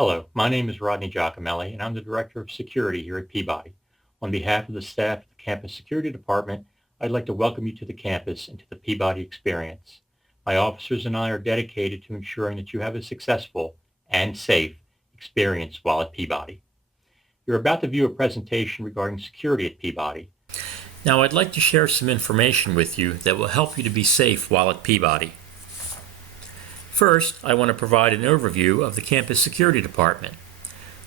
Hello, my name is Rodney Giacomelli, and I'm the Director of Security here at Peabody. On behalf of the staff of the Campus Security Department, I'd like to welcome you to the campus and to the Peabody experience. My officers and I are dedicated to ensuring that you have a successful and safe experience while at Peabody. You're about to view a presentation regarding security at Peabody. Now I'd like to share some information with you that will help you to be safe while at Peabody. First, I want to provide an overview of the Campus Security Department.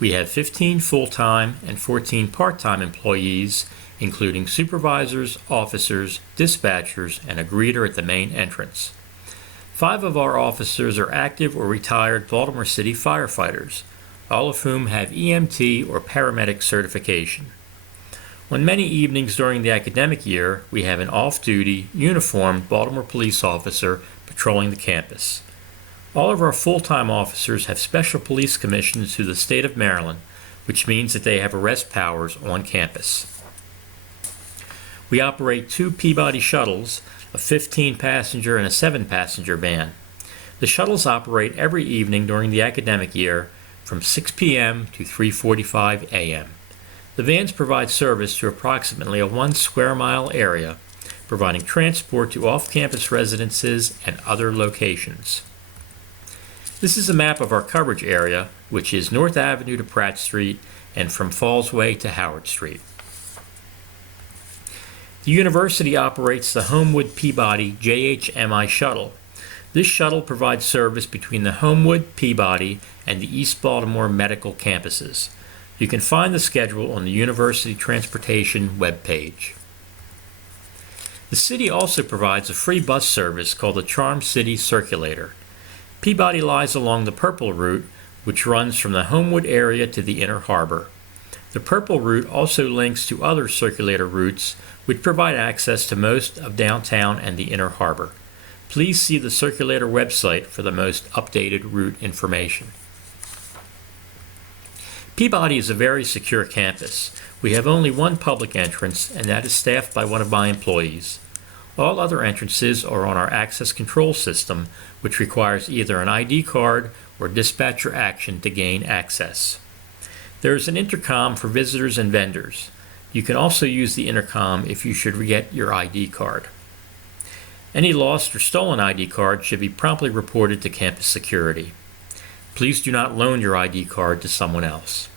We have 15 full-time and 14 part-time employees, including supervisors, officers, dispatchers, and a greeter at the main entrance. 5 of our officers are active or retired Baltimore City firefighters, all of whom have EMT or paramedic certification. On many evenings during the academic year, we have an off-duty, uniformed Baltimore police officer patrolling the campus. All of our full-time officers have special police commissions through the state of Maryland, which means that they have arrest powers on campus. We operate 2 Peabody shuttles, a 15-passenger and a 7-passenger van. The shuttles operate every evening during the academic year from 6 p.m. to 3:45 a.m. The vans provide service to approximately a 1 square mile area, providing transport to off-campus residences and other locations. This is a map of our coverage area, which is North Avenue to Pratt Street and from Fallsway to Howard Street. The university operates the Homewood Peabody JHMI shuttle. This shuttle provides service between the Homewood, Peabody, and the East Baltimore medical campuses. You can find the schedule on the University Transportation webpage. The city also provides a free bus service called the Charm City Circulator. Peabody lies along the Purple Route, which runs from the Homewood area to the Inner Harbor. The Purple Route also links to other circulator routes, which provide access to most of downtown and the Inner Harbor. Please see the circulator website for the most updated route information. Peabody is a very secure campus. We have only one public entrance, and that is staffed by one of my employees. All other entrances are on our access control system, which requires either an ID card or dispatcher action to gain access. There is an intercom for visitors and vendors. You can also use the intercom if you should forget your ID card. Any lost or stolen ID card should be promptly reported to campus security. Please do not loan your ID card to someone else.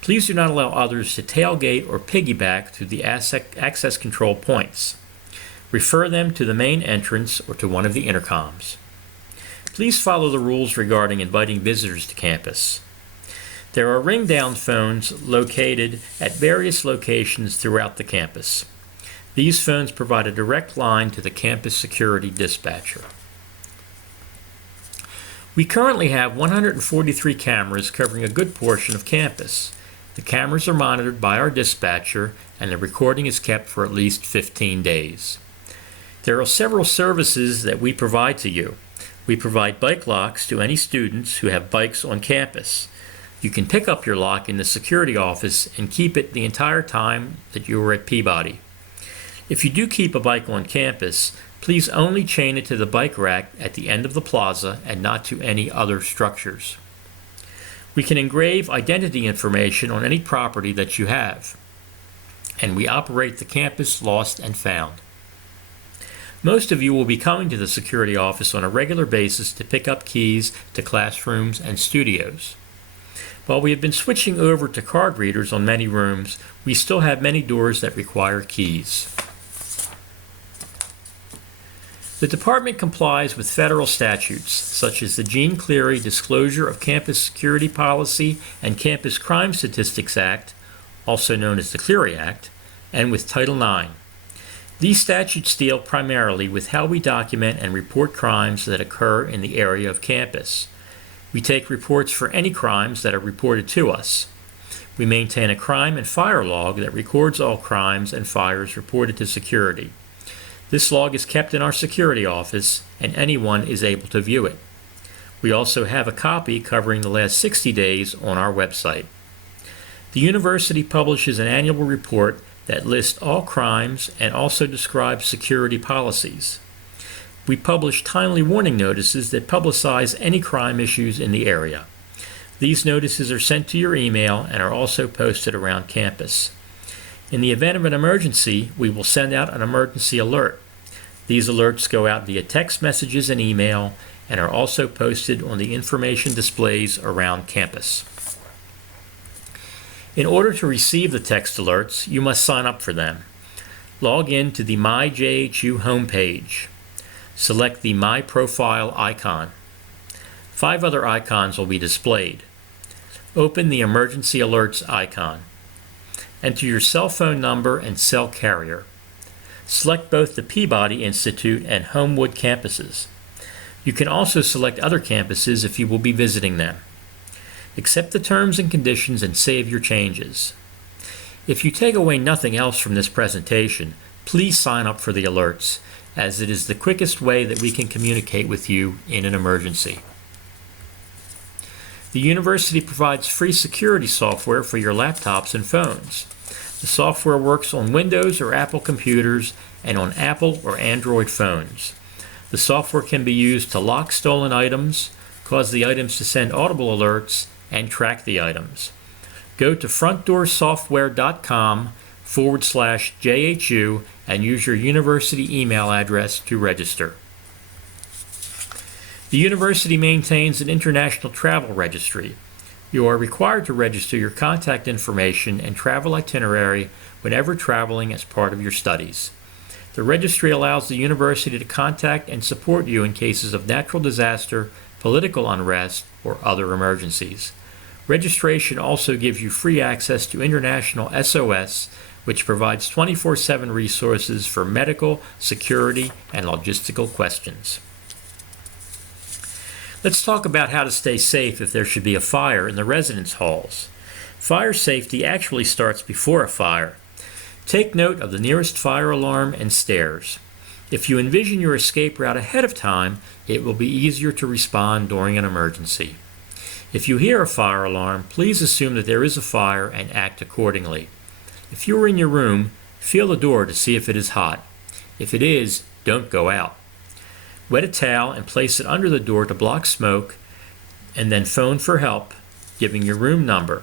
Please do not allow others to tailgate or piggyback through the access control points. Refer them to the main entrance or to one of the intercoms. Please follow the rules regarding inviting visitors to campus. There are ring-down phones located at various locations throughout the campus. These phones provide a direct line to the campus security dispatcher. We currently have 143 cameras covering a good portion of campus. The cameras are monitored by our dispatcher, and the recording is kept for at least 15 days. There are several services that we provide to you. We provide bike locks to any students who have bikes on campus. You can pick up your lock in the security office and keep it the entire time that you are at Peabody. If you do keep a bike on campus, please only chain it to the bike rack at the end of the plaza and not to any other structures. We can engrave identity information on any property that you have, and we operate the campus lost and found. Most of you will be coming to the security office on a regular basis to pick up keys to classrooms and studios. While we have been switching over to card readers on many rooms, we still have many doors that require keys. The department complies with federal statutes, such as the Jean Cleary Disclosure of Campus Security Policy and Campus Crime Statistics Act, also known as the Cleary Act, and with Title IX. These statutes deal primarily with how we document and report crimes that occur in the area of campus. We take reports for any crimes that are reported to us. We maintain a crime and fire log that records all crimes and fires reported to security. This log is kept in our security office, and anyone is able to view it. We also have a copy covering the last 60 days on our website. The university publishes an annual report that lists all crimes and also describes security policies. We publish timely warning notices that publicize any crime issues in the area. These notices are sent to your email and are also posted around campus. In the event of an emergency, we will send out an emergency alert. These alerts go out via text messages and email and are also posted on the information displays around campus. In order to receive the text alerts, you must sign up for them. Log in to the MyJHU homepage. Select the My Profile icon. 5 other icons will be displayed. Open the Emergency Alerts icon. Enter your cell phone number and cell carrier. Select both the Peabody Institute and Homewood campuses. You can also select other campuses if you will be visiting them. Accept the terms and conditions and save your changes. If you take away nothing else from this presentation, please sign up for the alerts, as it is the quickest way that we can communicate with you in an emergency. The university provides free security software for your laptops and phones. The software works on Windows or Apple computers and on Apple or Android phones. The software can be used to lock stolen items, cause the items to send audible alerts, and track the items. Go to frontdoorssoftware.com/JHU and use your university email address to register. The university maintains an international travel registry. You are required to register your contact information and travel itinerary whenever traveling as part of your studies. The registry allows the university to contact and support you in cases of natural disaster, political unrest, or other emergencies. Registration also gives you free access to International SOS, which provides 24/7 resources for medical, security, and logistical questions. Let's talk about how to stay safe if there should be a fire in the residence halls. Fire safety actually starts before a fire. Take note of the nearest fire alarm and stairs. If you envision your escape route ahead of time, it will be easier to respond during an emergency. If you hear a fire alarm, please assume that there is a fire and act accordingly. If you are in your room, feel the door to see if it is hot. If it is, don't go out. Wet a towel and place it under the door to block smoke, and then phone for help, giving your room number,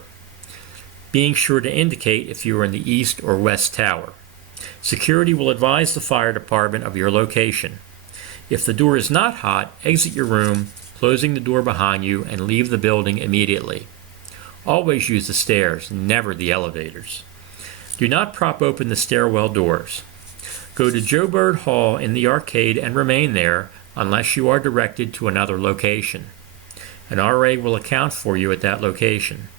being sure to indicate if you are in the east or west tower. Security will advise the fire department of your location. If the door is not hot, exit your room, closing the door behind you, and leave the building immediately. Always use the stairs, never the elevators. Do not prop open the stairwell doors. Go to Joe Bird Hall in the arcade and remain there unless you are directed to another location. An RA will account for you at that location.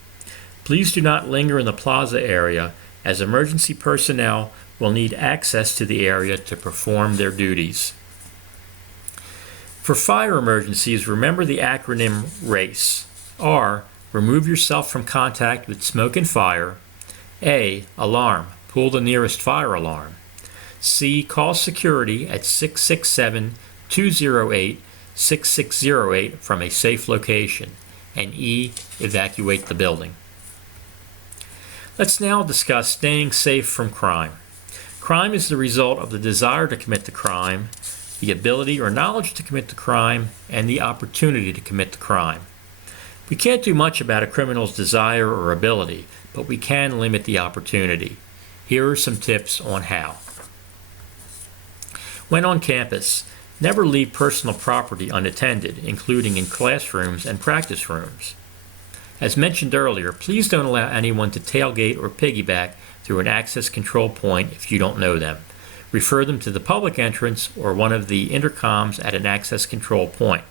Please do not linger in the plaza area, as emergency personnel will need access to the area to perform their duties. For fire emergencies, remember the acronym RACE. R, remove yourself from contact with smoke and fire. A, alarm, pull the nearest fire alarm. C, call security at 667-208-6608 from a safe location. And E, evacuate the building. Let's now discuss staying safe from crime. Crime is the result of the desire to commit the crime, the ability or knowledge to commit the crime, and the opportunity to commit the crime. We can't do much about a criminal's desire or ability, but we can limit the opportunity. Here are some tips on how. When on campus, never leave personal property unattended, including in classrooms and practice rooms. As mentioned earlier, please don't allow anyone to tailgate or piggyback through an access control point if you don't know them. Refer them to the public entrance or one of the intercoms at an access control point.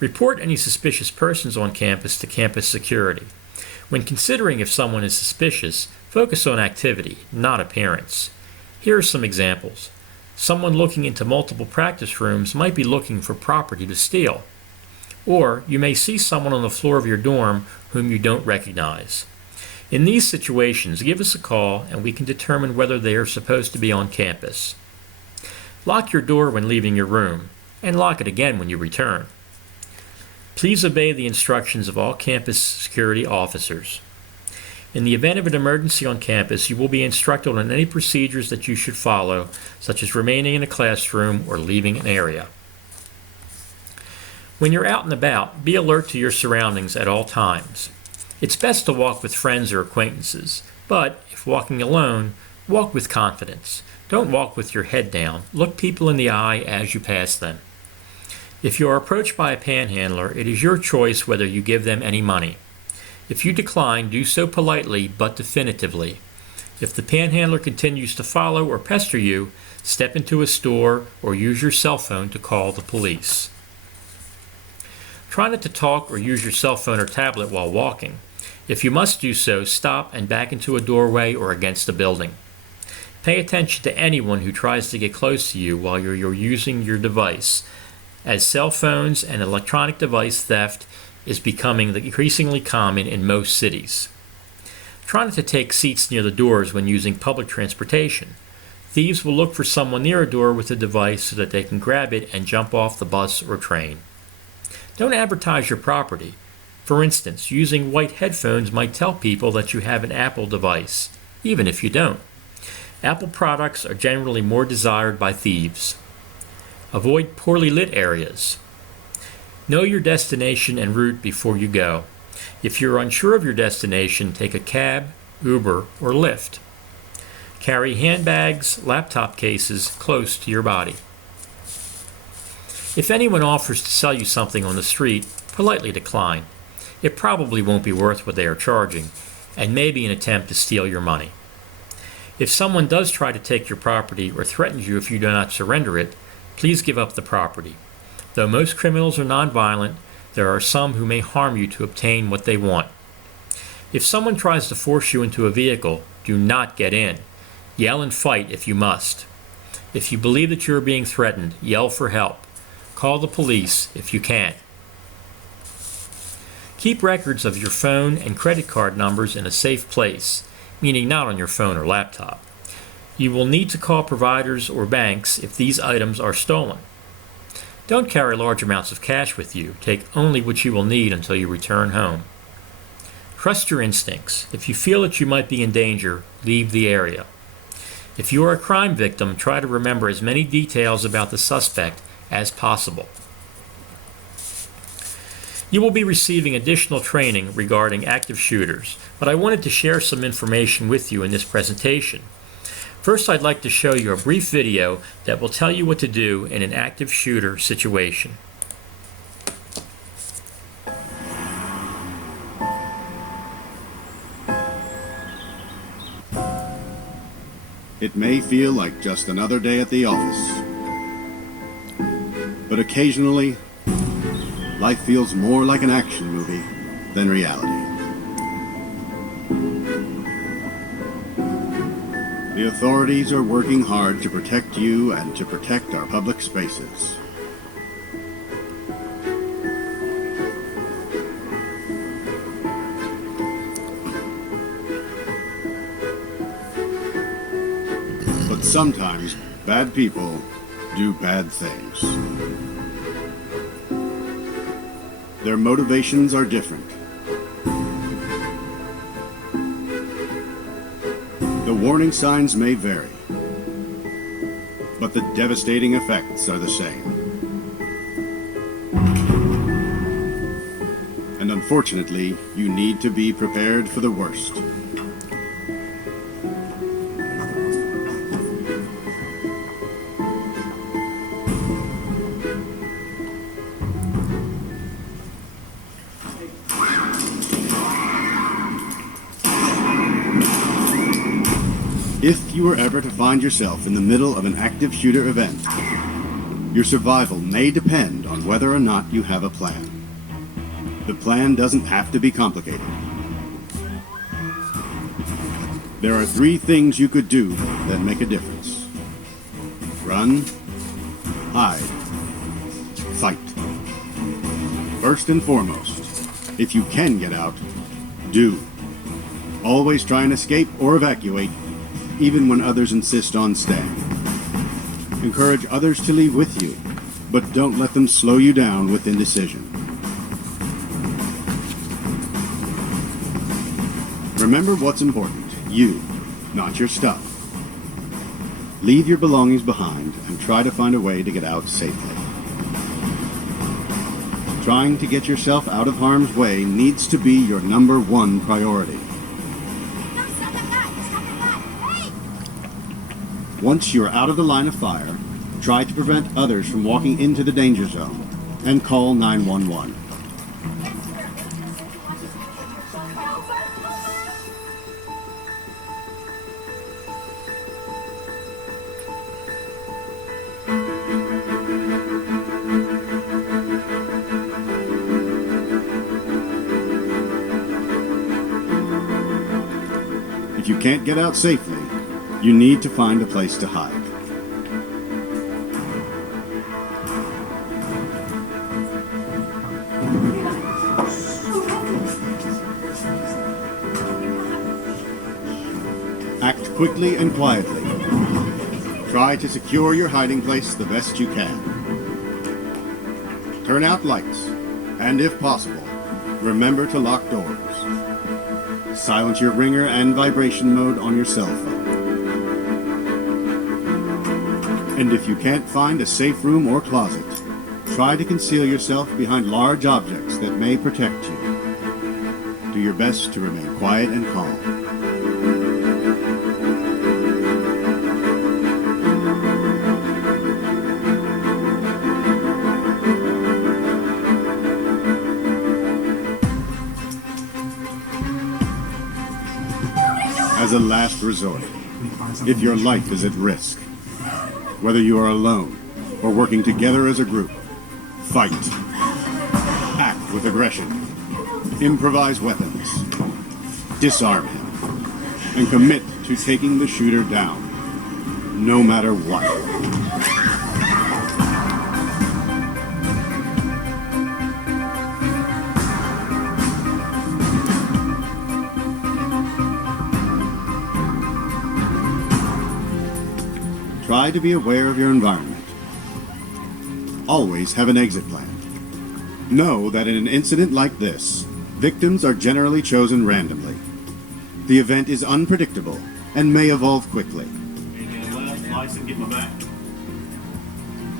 Report any suspicious persons on campus to campus security. When considering if someone is suspicious, focus on activity, not appearance. Here are some examples. Someone looking into multiple practice rooms might be looking for property to steal. Or you may see someone on the floor of your dorm whom you don't recognize. In these situations, give us a call and we can determine whether they are supposed to be on campus. Lock your door when leaving your room, and lock it again when you return. Please obey the instructions of all campus security officers. In the event of an emergency on campus, you will be instructed on any procedures that you should follow, such as remaining in a classroom or leaving an area. When you're out and about, be alert to your surroundings at all times. It's best to walk with friends or acquaintances, but if walking alone, walk with confidence. Don't walk with your head down. Look people in the eye as you pass them. If you are approached by a panhandler, it is your choice whether you give them any money. If you decline, do so politely but definitively. If the panhandler continues to follow or pester you, step into a store or use your cell phone to call the police. Try not to talk or use your cell phone or tablet while walking. If you must do so, stop and back into a doorway or against a building. Pay attention to anyone who tries to get close to you while you're using your device, as cell phones and electronic device theft is becoming increasingly common in most cities. Try not to take seats near the doors when using public transportation. Thieves will look for someone near a door with a device so that they can grab it and jump off the bus or train. Don't advertise your property. For instance, using white headphones might tell people that you have an Apple device, even if you don't. Apple products are generally more desired by thieves. Avoid poorly lit areas. Know your destination and route before you go. If you're unsure of your destination, take a cab, Uber, or Lyft. Carry handbags, laptop cases close to your body. If anyone offers to sell you something on the street, politely decline. It probably won't be worth what they are charging, and may be an attempt to steal your money. If someone does try to take your property or threatens you if you do not surrender it, please give up the property. Though most criminals are nonviolent, there are some who may harm you to obtain what they want. If someone tries to force you into a vehicle, do not get in. Yell and fight if you must. If you believe that you are being threatened, yell for help. Call the police if you can. Keep records of your phone and credit card numbers in a safe place, meaning not on your phone or laptop. You will need to call providers or banks if these items are stolen. Don't carry large amounts of cash with you. Take only what you will need until you return home. Trust your instincts. If you feel that you might be in danger, leave the area. If you are a crime victim, try to remember as many details about the suspect as possible. You will be receiving additional training regarding active shooters, but I wanted to share some information with you in this presentation. First, I'd like to show you a brief video that will tell you what to do in an active shooter situation. It may feel like just another day at the office, but occasionally, life feels more like an action movie than reality. The authorities are working hard to protect you and to protect our public spaces. But sometimes bad people do bad things. Their motivations are different. The warning signs may vary, but the devastating effects are the same. And unfortunately, you need to be prepared for the worst. If you were ever to find yourself in the middle of an active shooter event, your survival may depend on whether or not you have a plan. The plan doesn't have to be complicated. There are 3 things you could do that make a difference. Run, hide, fight. First and foremost, if you can get out, do. Always try and escape or evacuate, even when others insist on staying. Encourage others to leave with you, but don't let them slow you down with indecision. Remember what's important, you, not your stuff. Leave your belongings behind and try to find a way to get out safely. trying to get yourself out of harm's way needs to be your number one priority. Once you're out of the line of fire, try to prevent others from walking into the danger zone and call 911. If you can't get out safely, you need to find a place to hide. Act quickly and quietly. Try to secure your hiding place the best you can. Turn out lights, and if possible, remember to lock doors. Silence your ringer and vibration mode on your cell phone. And if you can't find a safe room or closet, try to conceal yourself behind large objects that may protect you. Do your best to remain quiet and calm. As a last resort, if your life is at risk, whether you are alone or working together as a group, fight. Act with aggression. Improvise weapons. Disarm him. And commit to taking the shooter down, no matter what. Try to be aware of your environment. Always have an exit plan. Know that in an incident like this, victims are generally chosen randomly. The event is unpredictable and may evolve quickly.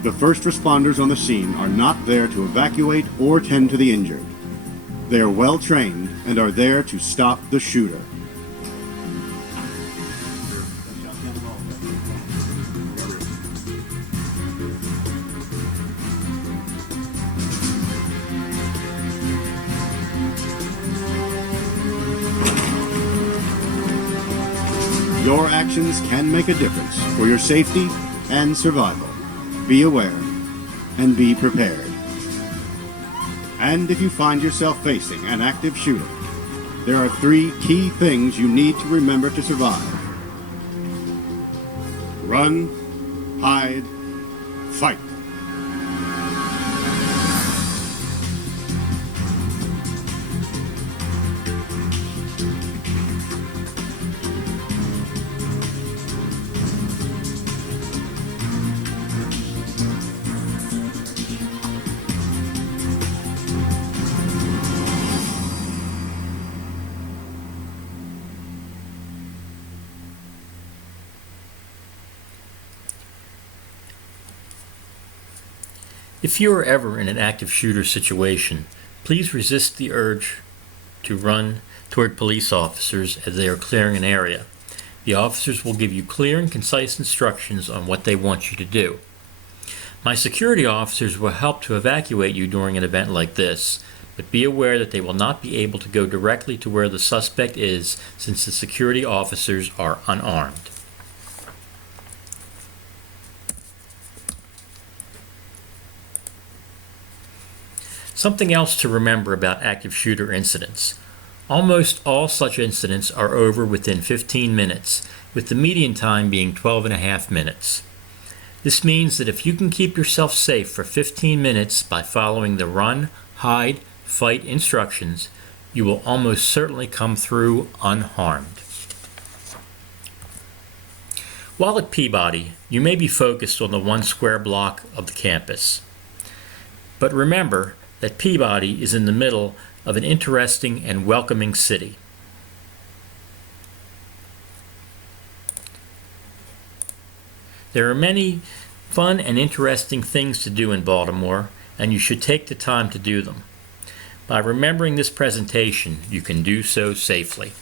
The first responders on the scene are not there to evacuate or tend to the injured. They are well trained and are there to stop the shooter. Your actions can make a difference for your safety and survival. Be aware and be prepared. And if you find yourself facing an active shooter, there are 3 key things you need to remember to survive. Run, hide, fight. If you are ever in an active shooter situation, please resist the urge to run toward police officers as they are clearing an area. The officers will give you clear and concise instructions on what they want you to do. My security officers will help to evacuate you during an event like this, but be aware that they will not be able to go directly to where the suspect is since the security officers are unarmed. Something else to remember about active shooter incidents. Almost all such incidents are over within 15 minutes, with the median time being 12.5 minutes. This means that if you can keep yourself safe for 15 minutes by following the run, hide, fight instructions, you will almost certainly come through unharmed. While at Peabody, you may be focused on the 1 square block of the campus. But remember that Peabody is in the middle of an interesting and welcoming city. There are many fun and interesting things to do in Baltimore, and you should take the time to do them. By remembering this presentation, you can do so safely.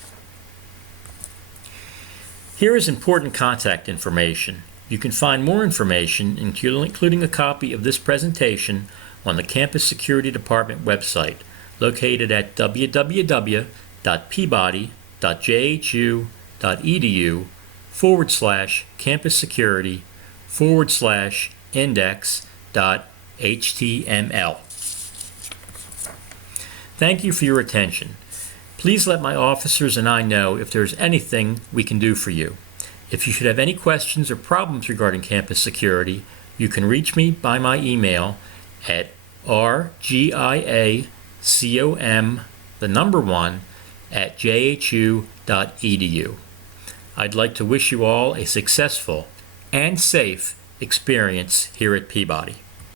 Here is important contact information. You can find more information, including a copy of this presentation, on the Campus Security Department website, located at www.peabody.jhu.edu/campus-security/index.html. Thank you for your attention. Please let my officers and I know if there's anything we can do for you. If you should have any questions or problems regarding campus security, you can reach me by my email at rgiacom1@jhu.edu. I'd like to wish you all a successful and safe experience here at Peabody.